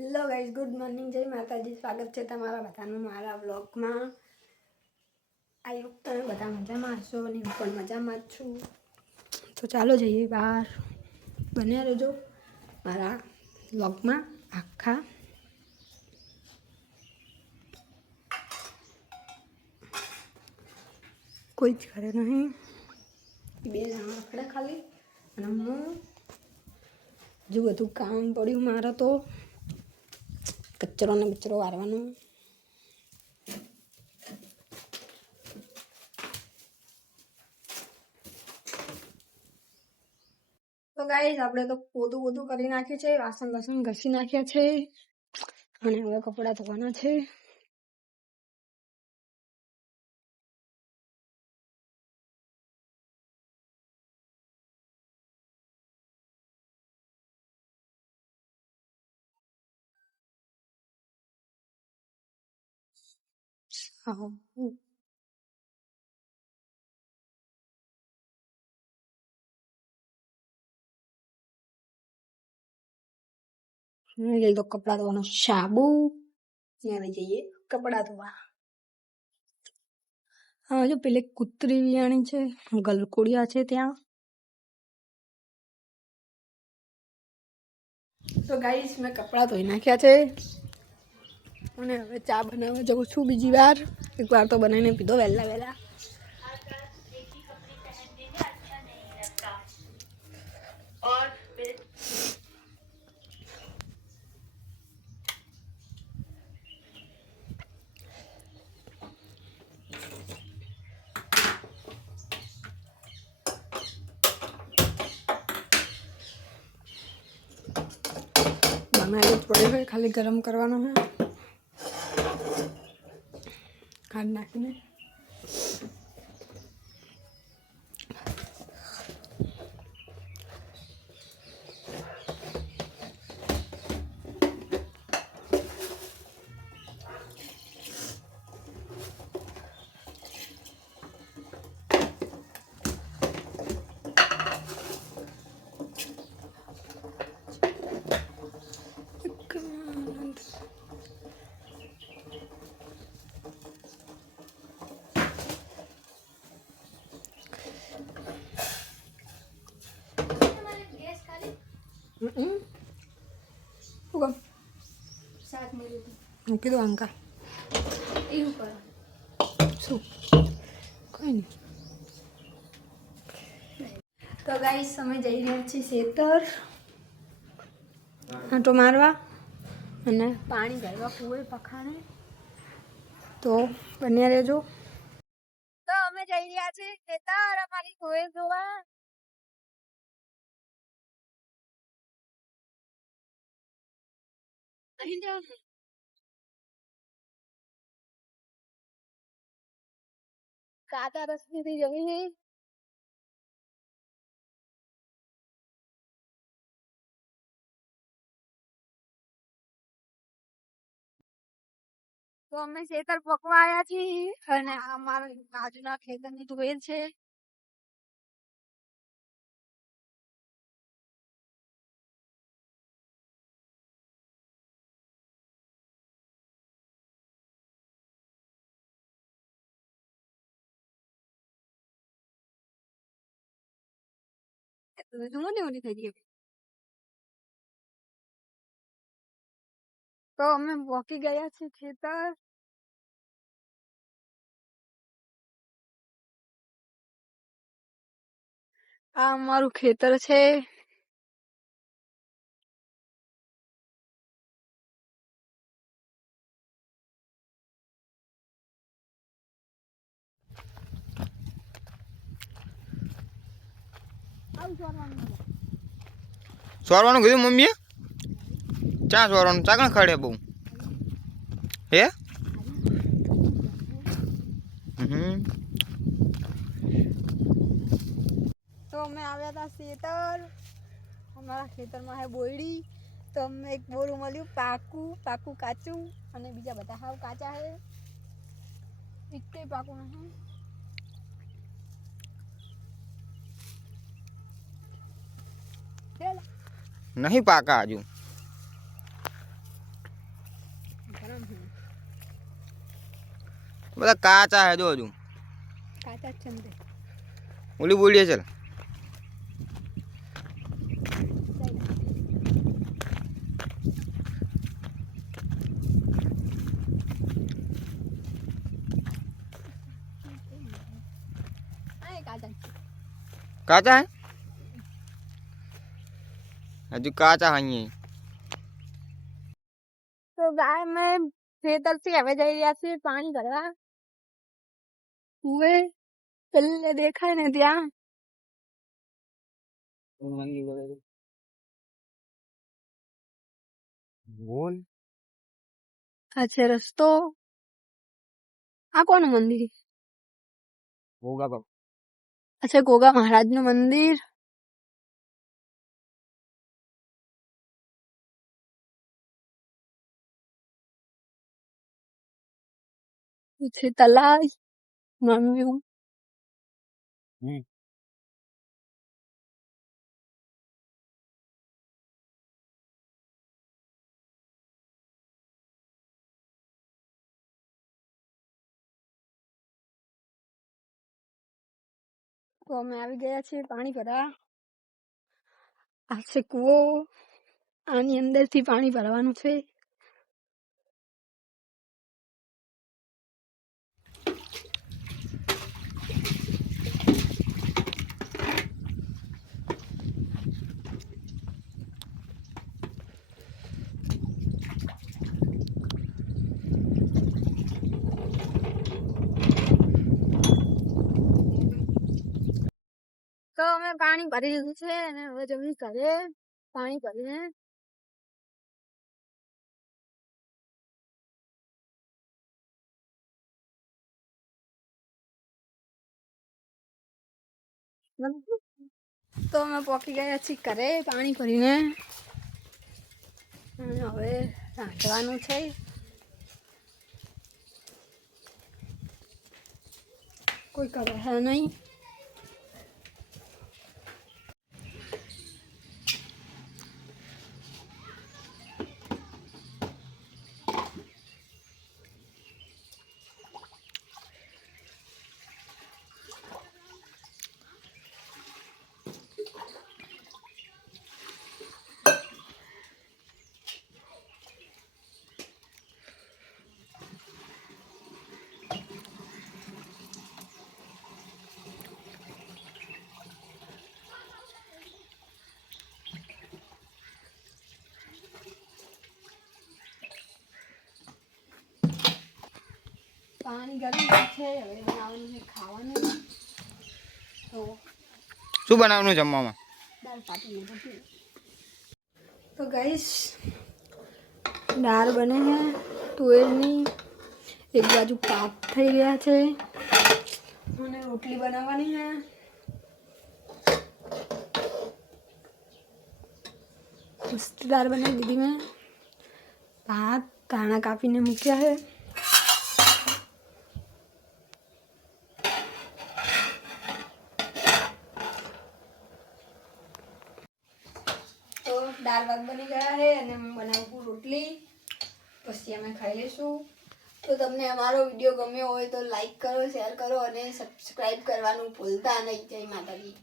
Hello guys, good morning, જય માતાજી. સ્વાગત છે તમારા બધાનું મારા વ્લોગમાં. આઈ હોપ તમે બધા મજામાં હશો અને હું પણ મજામાં જ છું. તો ચાલો જઈએ બહાર, બન્યા રહેજો મારા વ્લોગમાં આખા. કોઈ જ ઘરે નહીં, બે જણા રખડે ખાલી. અને હું હજુ બધું કામ પડ્યું મારે, તો કચરો ને બચરો વારવાનો. તો ગાઈઝ આપણે તો પોતું કરી નાખ્યું છે, વાસણ ઘસી નાખ્યા છે અને હવે કપડાં ધોવાના છે. લઈ લો કપડાં ધોવાનો સાબુ, ત્યાં લઈ જઈએ કપડાં ધોવા. હા, જો પેલે કૂતરી વિયાણી છે, ગલકોડિયા છે ત્યાં. તો ગાઈસ મેં કપડાં ધોઈ નાખ્યા છે અને હવે ચા બનાવવા જઉં છું બીજી વાર. એકવાર તો બનાવીને પીધો વહેલા. બનાવી જ પડે હોય, ખાલી ગરમ કરવાનો હોય ખાંડ નાખીને. મૂકી દો અંકા. એવું કરો શું? કોઈ નહીં. તો ગાઈસ અમે જઈ રહ્યા છીએ ખેતર આંટો મારવા અને પાણી ભરવા કુએ પખાણે. તો બન્યા રહેજો. તો અમે જઈ રહ્યા છીએ ખેતર અમારી કુએ જોવા. અહીં જાવ ને. કાચા રસ્તીથી જવી. તો અમે ખેતર પકવા આવ્યા છીએ અને અમારા બાજુના ખેતરની તુવેર છે. મોટી થઈ ગઈ. તો અમે પોકી ગયા છીએ ખેતર. આ અમારું ખેતર છે. સોરવાનું કીધું મમ્મીએ? ચા સોરવાનું? ચાકણ ખડે બહુ હે? તો અમે આવ્યા હતા ખેતર. અમારા ખેતરમાં હે બોયડી. તો અમને એક બોરું મળ્યું પાકું કાચું, અને બીજા બધા હાવ કાચા હે. એક પાકું નહીં. નહીં પાકા હજુ. બધા કાચા હે જો હજુ કાચા જ છે ને તે. ઓલી બોલીએ ચાલ હા એ કાચા જ છે. કાચા હે હજુ કાચા હઈએ તો ગાય મેં ખેતરથી હવે જઈ રહ્યા છીએ પાણી ભરવા. કુએ પેલે દેખાય ને ત્યાં બોલ આ છે રસ્તો. આ કોનું મંદિર? હોગા બાપ અચ્છા ગોગા મહારાજ નું મંદિર. છે તલાવ મમ્મી તો અમે આવી ગયા છીએ પાણી ભરવા. આ છે કુવો. આની અંદર થી પાણી ભરવાનું છે. તો અમે પાણી ભરી લીધું છે અને હવે જમી ઘરે પાણી ભરીને તો અમે પહોંચી ગયા છીએ ઘરે પાણી ભરીને. અને હવે રાંધવાનું છે. કોઈ કરે હે નહીં. પાણી ગરમ છે હવે બનાવવાનું છે ખાવાનું. તો શું બનાવવાનું જમવામાં દાળ પાટી ને તો ગાઈસ દાળ બને છે તુવેરની. એક બાજુ પાક થઈ ગયા છે અને રોટલી બનાવવાની છે. મસ્ત દાળ બનાવી દીધી મેં. ભાત ધાણા કાપીને મૂક્યા છે. તો દાળ ભાત બની ગયા છે અને હું બનાવું રોટલી. પછી અમે ખાઈ લઈશું. તો તમને અમારો વિડીયો ગમ્યો હોય તો લાઈક કરો, શેર કરો અને સબસ્ક્રાઈબ કરવાનું ભૂલતા નહીં. જય માતાજી.